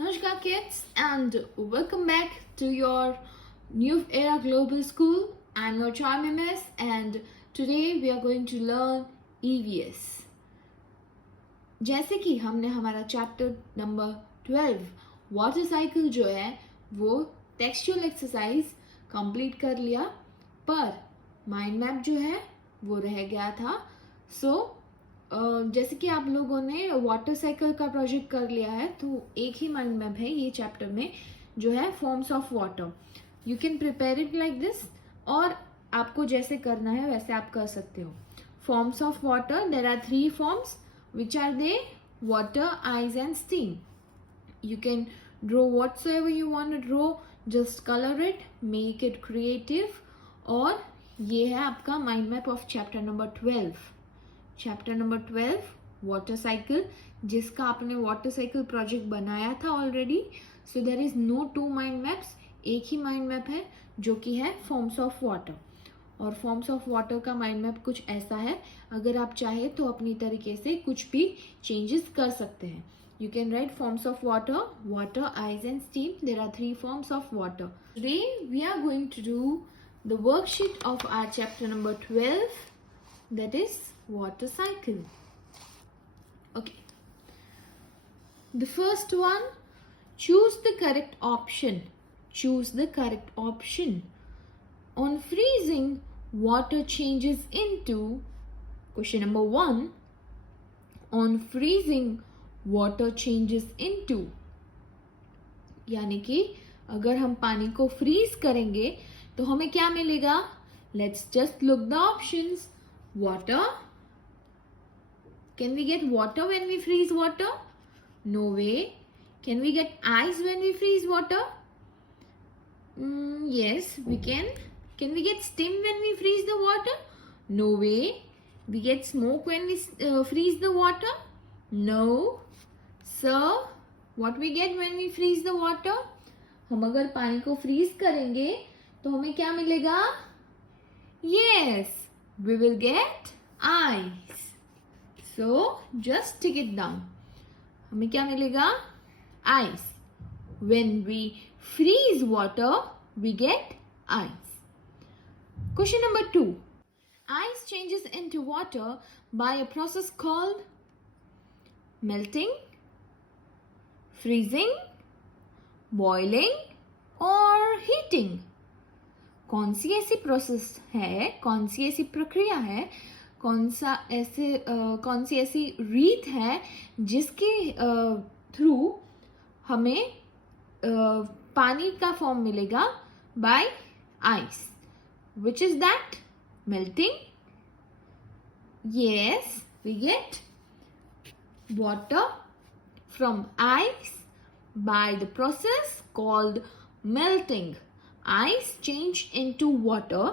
Namaskar kids and welcome back to your New Era Global School. I'm your charming miss and today we are going to learn EVS. जैसे कि हमने हमारा chapter number 12 water cycle जो है वो textual exercise complete कर लिया, पर माइंड मैप जो है वो रह गया था. जैसे कि आप लोगों ने वाटर साइकिल का प्रोजेक्ट कर लिया है, तो एक ही माइंड मैप है ये चैप्टर में जो है forms of water. You can prepare it like this, और आपको जैसे करना है वैसे आप कर सकते हो. Forms of water, there are 3 forms. Which are they? Water, ice and steam. You can draw whatsoever you want to draw. Just color it, make it creative. और ये है आपका mind map of chapter number 12. Chapter number 12 water cycle, जिसका आपने water cycle project बनाया था already. So there is no 2 mind maps, एक ही माइंड मैप है जो कि है फॉर्म्स ऑफ वाटर. और फॉर्म्स ऑफ वाटर का माइंड मैप कुछ ऐसा है. अगर आप चाहे तो अपनी तरीके से कुछ भी चेंजेस कर सकते हैं. You can write forms of water, water, ice and steam. There are 3 forms of water. Today we are going to do the worksheet of our chapter number 12, that is water cycle. Okay. The first one, choose the correct option. Choose the correct option. On freezing, water changes into, question number 1, on freezing water changes into, यानी कि अगर हम पानी को freeze करेंगे तो हमें क्या मिलेगा. Let's just look the options. Water, can we get water when we freeze water? No way. Can we get ice when we freeze water? Yes, we can. Can we get steam when we freeze the water? No way. We get smoke when we freeze the water? No. Sir, what we get when we freeze the water? हम अगर पानी को freeze करेंगे तो हमें क्या मिलेगा? Yes, we will get ice. So, just tick it down. हमें क्या मिलेगा? Ice. When we freeze water, we get ice. Question number 2. Ice changes into water by a process called melting, freezing, boiling or heating. कौन सी ऐसी process है, कौन सी ऐसी प्रक्रिया है, कौन सी ऐसी रीत है जिसके थ्रू हमें पानी का फॉर्म मिलेगा by ice. Which is that? Melting? Yes, we get water from ice by the process called melting. Ice change into water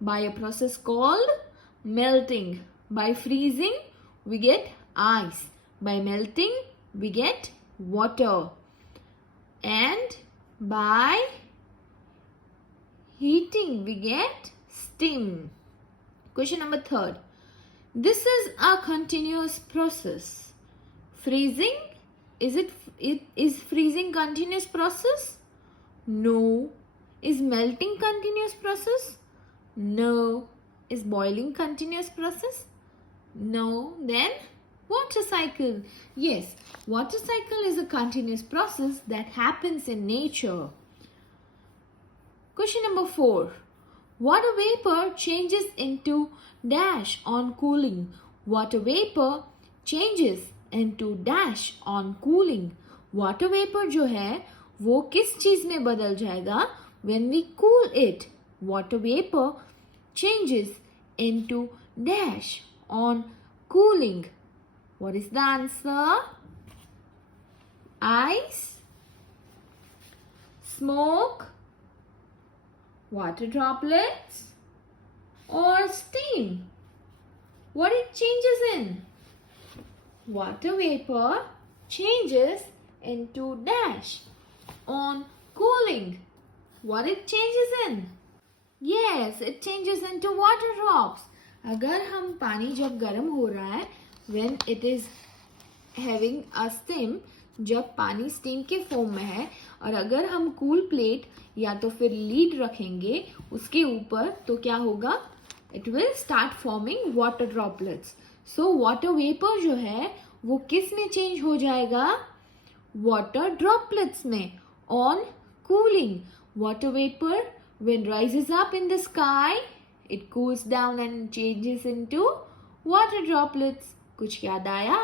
by a process called melting. By freezing, we get ice. By melting, we get water. And by heating, we get steam. Question number 3. This is a continuous process. Freezing, is freezing continuous process? No. Is melting continuous process? No. Is boiling continuous process? No. Then water cycle. Yes, water cycle is a continuous process that happens in nature. Question number 4. Water vapor changes into dash on cooling. Water vapor changes into dash on cooling. Water vapor जो है वो किस चीज में बदल जाएगा when we cool it? Water vapor changes into dash on cooling. What is the answer? Ice, smoke, water droplets or steam? What it changes in? Water vapor changes into dash on cooling. What it changes in? Yes, it changes into water drops. अगर हम पानी जब गर्म हो रहा है when it is having a steam, जब पानी स्टीम के फॉर्म में है और अगर हम कूल प्लेट या तो फिर लीड रखेंगे उसके ऊपर तो क्या होगा, it will start forming water droplets. So water vapour जो है वो किस में चेंज हो जाएगा, वाटर ड्रॉपलेट्स में. On cooling, water vapour when rises up in the sky, it cools down and changes into water droplets. कुछ याद आया?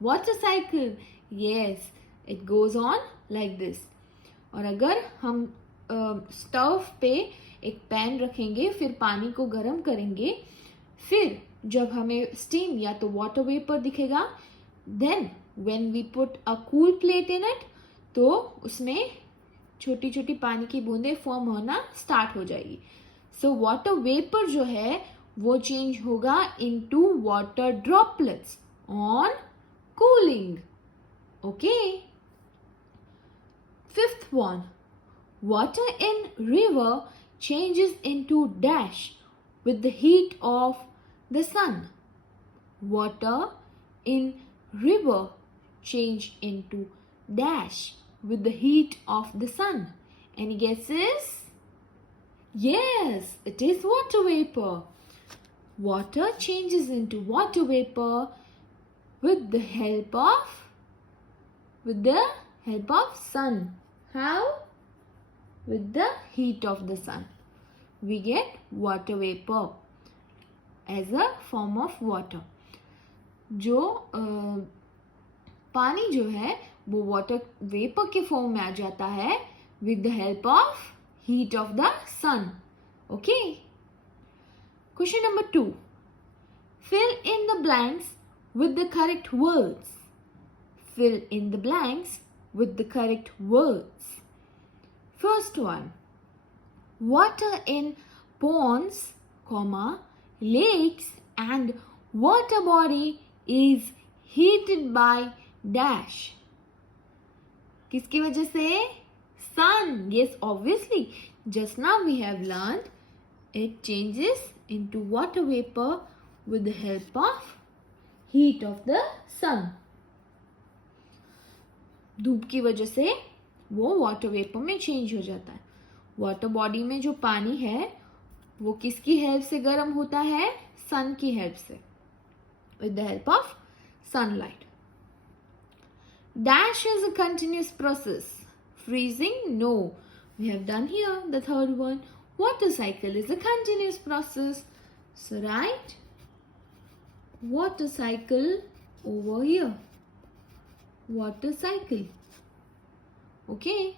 Water cycle. Yes, it goes on like this. और अगर हम स्टोव पे एक पैन रखेंगे, फिर पानी को गर्म करेंगे, फिर जब हमें स्टीम या तो वाटर वेपर दिखेगा, then when we put a cool plate in it, तो उसमें छोटी छोटी पानी की बूंदें फॉर्म होना स्टार्ट हो जाएगी. सो वाटर वेपर जो है वो चेंज होगा into water droplets on cooling. Okay. Fifth one, water in river changes into dash with the heat of the sun. Water in river change into dash with the heat of the sun. Any guesses? Yes, it is water vapor. Water changes into water vapor with the help of sun. How? With the heat of the sun. We get water vapor as a form of water. जो पानी जो है वो water vapour के form में आ जाता है with the help of heat of the sun. Okay. Question number 2. Fill in the blanks with the correct words. Fill in the blanks with the correct words. First one. Water in ponds, lakes and water body is heated by dash. किसकी वजह से? Sun. Yes, obviously. Just now we have learned it changes into water vapor with the help of heat of the sun. धूप की वजह से वो water vapour में change हो जाता है. वाटर बॉडी में जो पानी है वो किसकी हेल्प से गर्म होता है? सन की हेल्प से, with the help of sunlight. Dash is a continuous process. Freezing? No. We have done here the third one. Water cycle is a continuous process. So write water cycle over here. Water cycle. Okay.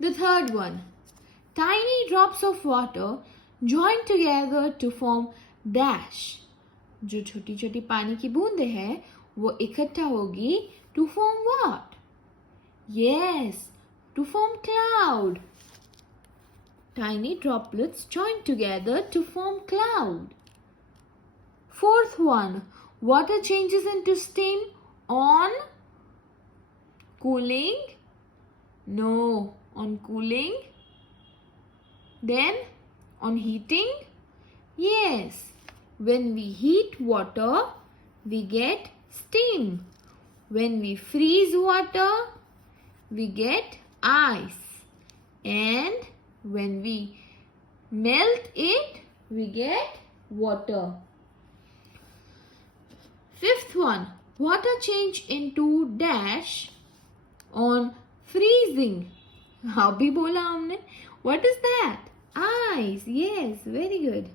The third one. Tiny drops of water join together to form dash. जो छोटी छोटी पानी की बूंदें हैं वो इकट्ठा होगी to form what? Yes, to form cloud. Tiny droplets join together to form cloud. Fourth one. Water changes into steam on cooling? No. On cooling? Then on heating? Yes. When we heat water, we get steam. When we freeze water, we get ice. And when we melt it, we get water. Fifth one. Water change into dash on freezing. अभी बोला हमने. What is that? Ice. Yes, very good.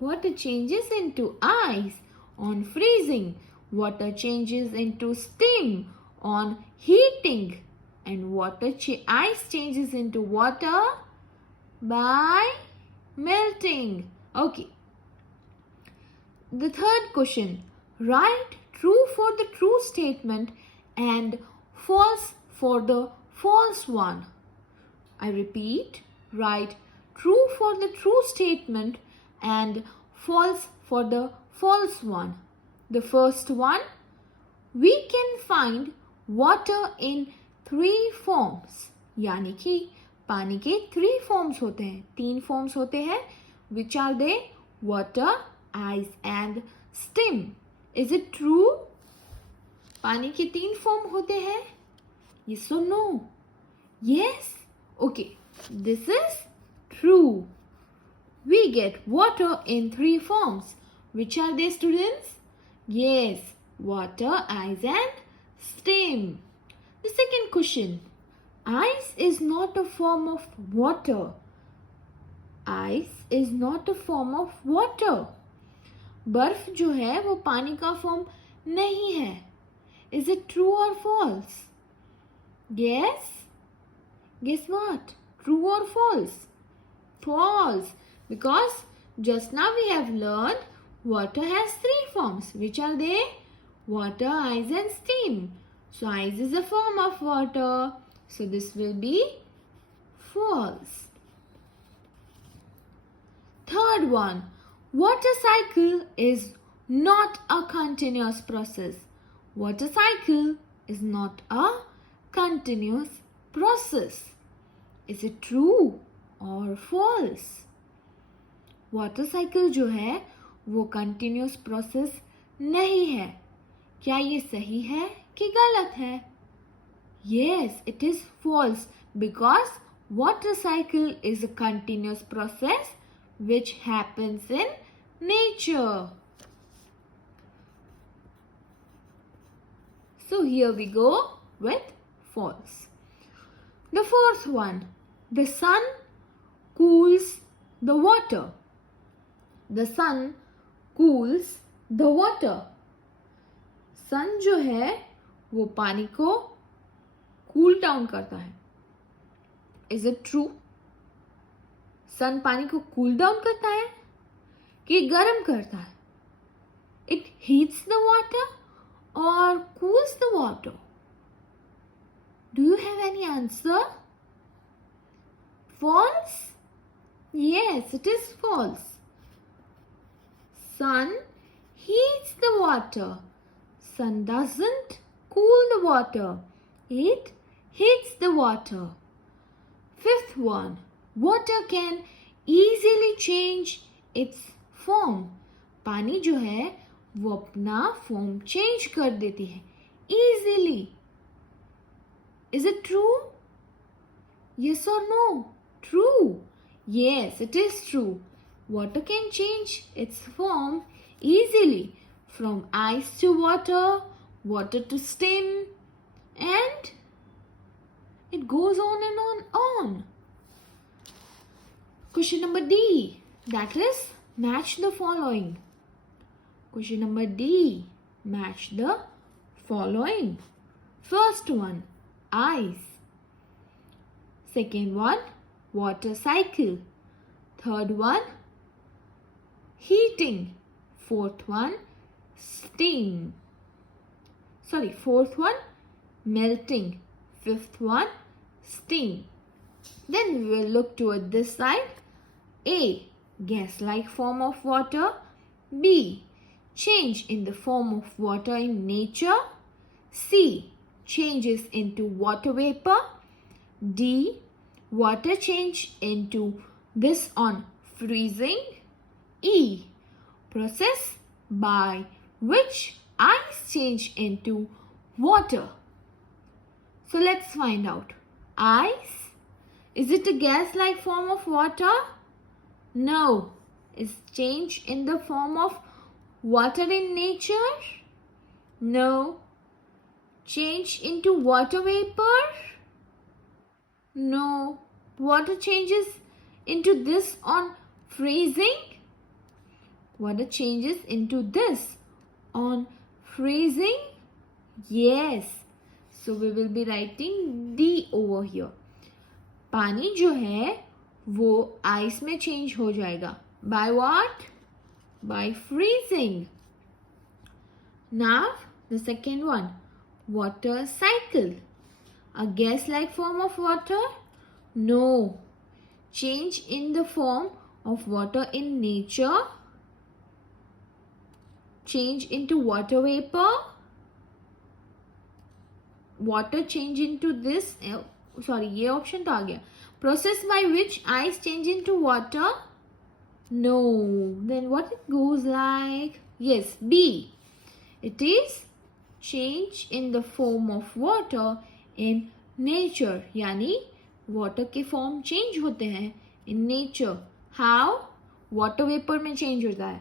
Water changes into ice on freezing. Water changes into steam on heating. And ice changes into water by melting. Okay. The third question. Write true for the true statement and false for the false one. I repeat, write true for the true statement and false for the false one. The first one, we can find water in 3 forms. यानी कि पानी के 3 forms होते हैं, 3 forms होते हैं. Which are they? Water, ice and steam. Is it true? पानी के 3 form होते हैं. Yes or no? Yes? Okay, this is true. We get water in 3 forms. Which are they, students? Yes, water, ice and steam. The second question. Ice is not a form of water. Ice is not a form of water. बर्फ जो है वो पानी का form नहीं है. Is it true or false? Yes? Guess what? True or false? False. Because just now we have learned water has 3 forms. Which are they? Water, ice and steam. So ice is a form of water. So this will be false. Third one. Water cycle is not a continuous process. Water cycle is not a continuous process. Is it true or false? Water cycle जो है वो continuous process नहीं है. क्या ये सही है कि गलत है? Yes, it is false because water cycle is a continuous process which happens in nature. So here we go with false. The fourth one. The sun cools the water. The sun cools the water. सन जो है वो पानी को cool down करता है. Is it true? सन पानी को cool down करता है कि गर्म करता है? It heats the water or cools the water? Do you have any answer? False? Yes, it is false. Sun heats the water. Sun doesn't cool the water. It heats the water. Fifth one. Water can easily change its form. पानी जो है वो अपना form change कर देती है easily. Is it true? Yes or no? True. Yes, it is true. Water can change its form easily from ice to water, water to steam, and it goes on and on. Question number D, that is match the following. Question number D, match the following. First one, ice. Second one, water cycle. Third one, heating. Fourth one, steam. Fourth one, melting. Fifth one, steam. Then we will look toward this side. A, gas-like form of water. B, change in the form of water in nature. C, changes into water vapor. D, water change into this on freezing. E, process by which ice change into water. So let's find out. Ice, is it a gas-like form of water? No. Is change in the form of water in nature? No. Change into water vapor? No. Water changes into this on freezing? Water changes into this on freezing? Yes. So we will be writing D over here. पानी जो है वो ice में change हो जाएगा. By what? By freezing. Now the second one, water cycle. A gas-like form of water? No. Change in the form of water in nature? Change into water vapor? Water change into this, ये option तो आ गया. Process by which ice change into water? No. Then what it goes like? Yes, B. It is change in the form of water in nature, यानी water के form change होते हैं in nature. How? Water vapour में change होता है.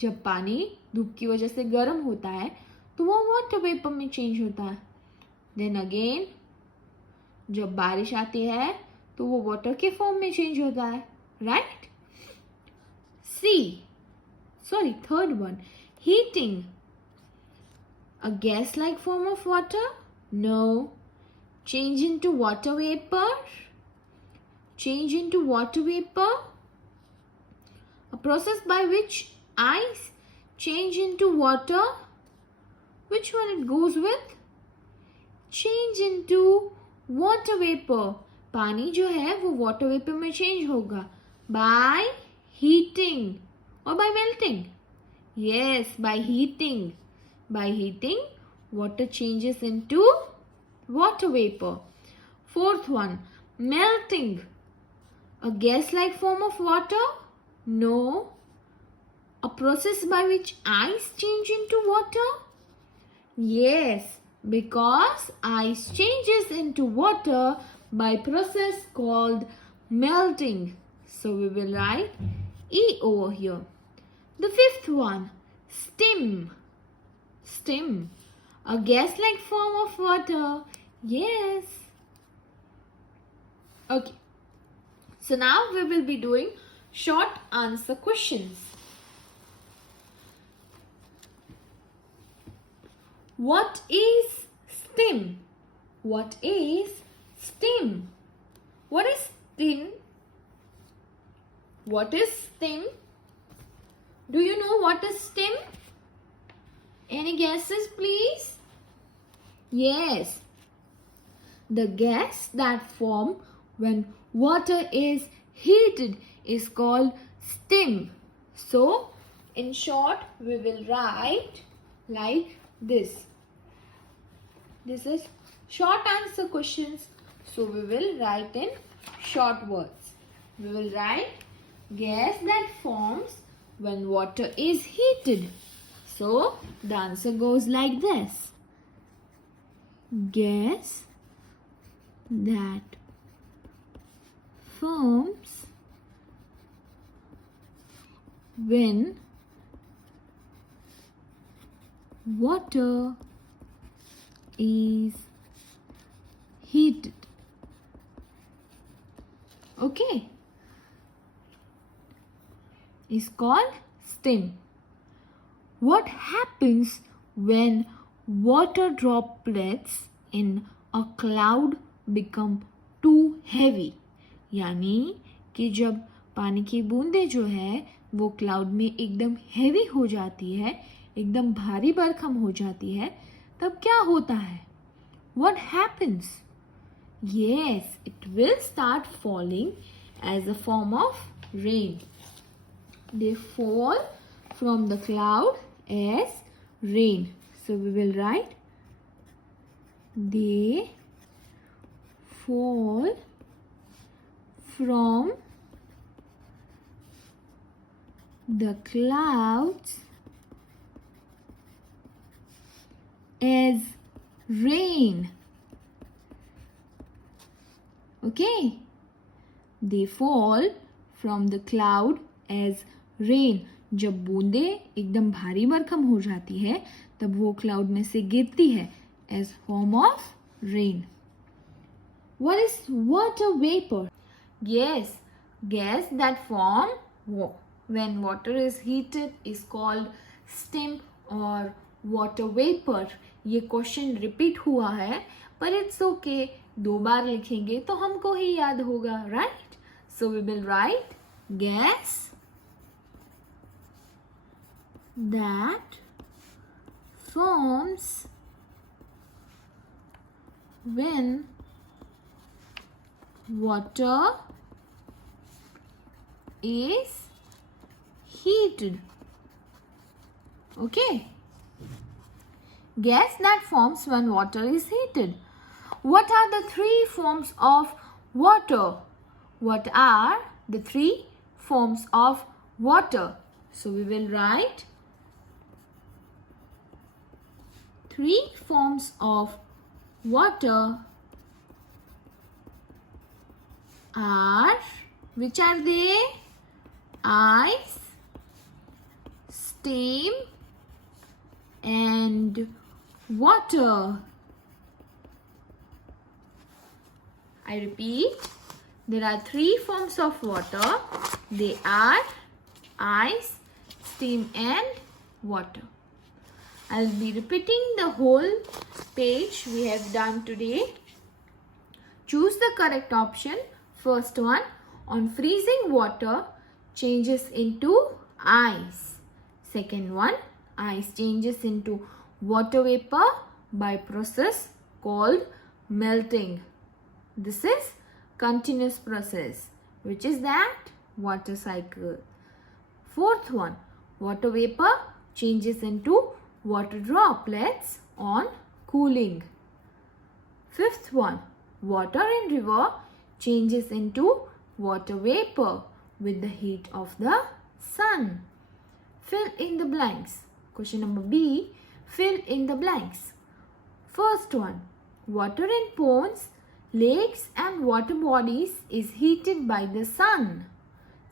जब पानी धूप की वजह से गर्म होता है तो वो वाटर वेपर में चेंज होता है. देन अगेन जब बारिश आती है तो वो वाटर के फॉर्म में चेंज होता है. Right? Third one, heating. A gas-like form of water? No. Change into water vapor? Change into water vapor? A process by which ice change into water? Which one it goes with? Change into water vapor. पानी जो है वो water vapor में change होगा by heating or by melting. Yes, by heating. By heating, water changes into water vapor. Fourth one, melting. A gas-like form of water? No. A process by which ice change into water? Yes, because ice changes into water by process called melting. So we will write E over here. The fifth one, steam. Steam, a gas-like form of water. Yes. Okay. So now we will be doing short answer questions. What is steam? What is steam? What is steam? What is steam? Do you know what is steam? Any guesses, please? Yes. The gas that form when water is heated is called steam. So, in short, we will write like this. This is short answer questions. So, we will write in short words. We will write gas that forms when water is heated. So, the answer goes like this. Gas that forms when water is heated. Okay? Is called steam. What happens when water droplets in a cloud become too heavy? यानी कि जब पानी की बूंदें जो है वो cloud में एकदम हेवी हो जाती है, एकदम भारी भरकम हो जाती है, तब क्या होता है? What happens? Yes, it will start falling as a form of rain. They fall from the cloud as rain. So we will write they fall from the clouds as rain. Okay? They fall from the cloud as rain. जब बूंदे एकदम भारी भरकम हो जाती है तब वो क्लाउड में से गिरती है as form of rain. What is water vapor? Yes, gas that form when water is heated is called steam or water vapor. ये क्वेश्चन रिपीट हुआ है पर इट्स ओके, 2 बार लिखेंगे तो हमको ही याद होगा. Right? So we will write gas that forms when water is heated. Okay? Gas that forms when water is heated. What are the 3 forms of water? What are the 3 forms of water? So we will write 3 forms of water are, which are they? Ice, steam, and water. I repeat, there are three forms of water. They are ice, steam, and water. I'll be repeating the whole page we have done today. Choose the correct option. First one, on freezing water changes into ice. Second one, ice changes into water vapor by process called melting. This is continuous process. Which is that? Water cycle. Fourth one, water vapor changes into water droplets on cooling. Fifth one, water in river changes into water vapor with the heat of the sun. Fill in the blanks. Question number B, fill in the blanks. First one, water in ponds, lakes and water bodies is heated by the sun.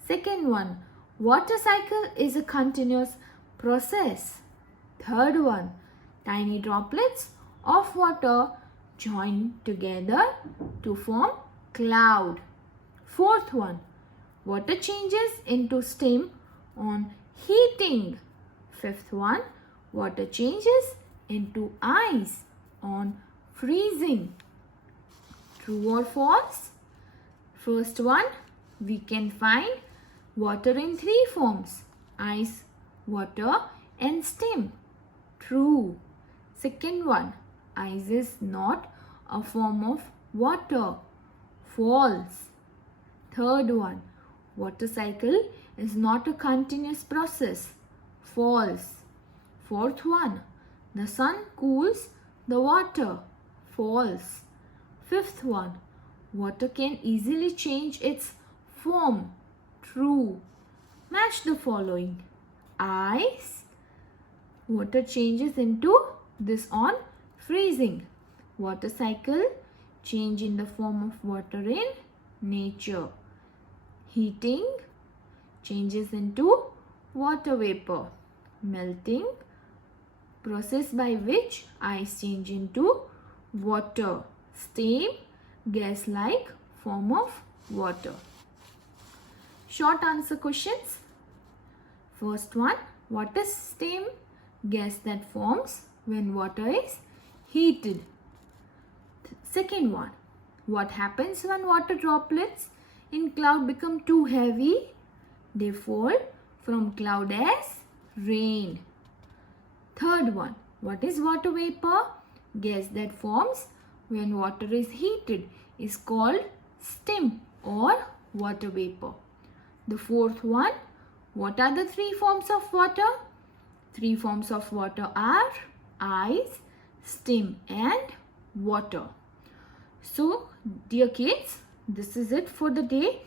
Second one, water cycle is a continuous process. Third one, tiny droplets of water join together to form cloud. Fourth one, water changes into steam on heating. Fifth one, water changes into ice on freezing. True or false? First one, we can find water in three forms: ice, water, and steam. True. Second one, ice is not a form of water. False. Third one, water cycle is not a continuous process. False. Fourth one, the sun cools the water. False. Fifth one, water can easily change its form. True. Match the following. Ice, water changes into this on freezing. Water cycle, change in the form of water in nature. Heating, changes into water vapor. Melting, process by which ice change into water. Steam, gas-like form of water. Short answer questions. First one, what is steam? Gas that forms when water is heated. Second one, what happens when water droplets in cloud become too heavy? They fall from cloud as rain. Third one, what is water vapor? Gas that forms when water is heated is called steam or water vapor. The fourth one, what are the three forms of water? Three forms of water are ice, steam, and water. So, dear kids, this is it for the day.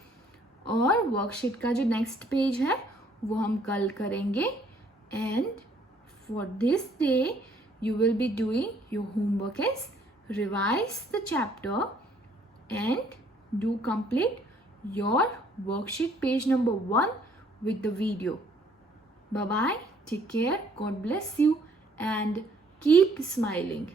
और worksheet का जो next page है वो हम कल करेंगे. And for this day, you will be doing your homework is revise the chapter and do complete your worksheet page number 1 with the video. Bye bye. Take care. God bless you and keep smiling.